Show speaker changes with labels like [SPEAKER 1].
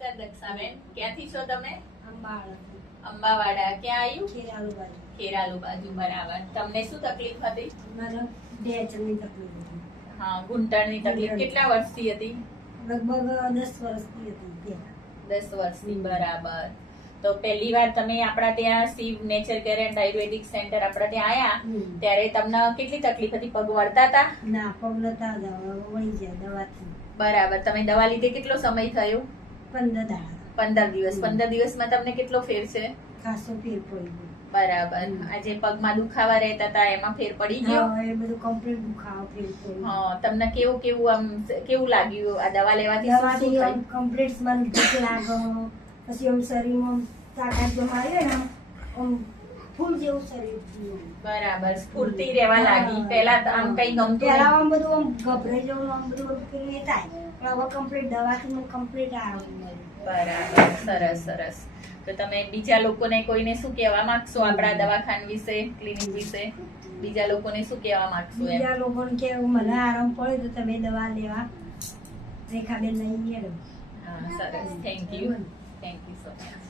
[SPEAKER 1] નમસ્કાર દક્ષાબેન. ક્યાંથી છો તમે? અંબાવાડા. ક્યાં આવ્યું
[SPEAKER 2] ખેરાલુ બાજુ.
[SPEAKER 1] ખેરાલુ બાજુ બરાબર. તમને શું તકલીફ હતી?
[SPEAKER 2] મારા તકલીફ
[SPEAKER 1] હા ઘૂંટણની તકલીફ. કેટલા વર્ષથી હતી?
[SPEAKER 2] લગભગ દસ વર્ષની હતી
[SPEAKER 1] દસ વર્ષની બરાબર. તો પહેલી વાર તમે આપણા ત્યાં Shiv nature care and ayurvedic centre આપણા ત્યાં આયા ત્યારે તમને કેટલી તકલીફ હતી? પગ વળતા હતા?
[SPEAKER 2] ના પગ નતા દવા વળી જાય દવાથી.
[SPEAKER 1] બરાબર. તમે દવા લીધે કેટલો સમય થયો?
[SPEAKER 2] પંદર દાડા.
[SPEAKER 1] પંદર દિવસ. પંદર દિવસમાં તમને કેટલો ફેર છે?
[SPEAKER 2] ખાસો ફેર પડી ગયો.
[SPEAKER 1] બરાબર. આજે પગમાં દુખાવા રહેતા હતા એમાં ફેર પડી ગયો?
[SPEAKER 2] એ બધું કમ્પ્લીટ દુખાવો ફેર પડ્યો
[SPEAKER 1] હા તમને કેવું કેવું આમ કેવું લાગ્યું આ દવા લેવાથી? શું શું?
[SPEAKER 2] કમ્પ્લીટ મન દુખ લાગો પછી આમ શરીરમાં તાકાત જો ને જેવું શરીર
[SPEAKER 1] બરાબર સ્ફૂર્તિ રહેવા લાગી. પહેલા આમ કઈ ગમતું
[SPEAKER 2] પહેલા આમ બધું આમ ગભરાઈ જવું આમ બધું આમ થાય. પણ હવે કમ્પ્લીટ દવાથી મને કમ્પ્લીટ આરામ
[SPEAKER 1] બરાબર સરસ સરસ. તો તમે બીજા લોકોને કોઈને શું કહેવા માંગશો આપણા દવાખાન વિશે ક્લિનિક વિશે? બીજા લોકોને શું કહેવા માંગશો
[SPEAKER 2] બીજા લોકોને કે મને આરામ પડે તો તમે દવા લેવા. રેખાબેન લઈ મેળવો
[SPEAKER 1] હા સરસ. Thank you thank you so much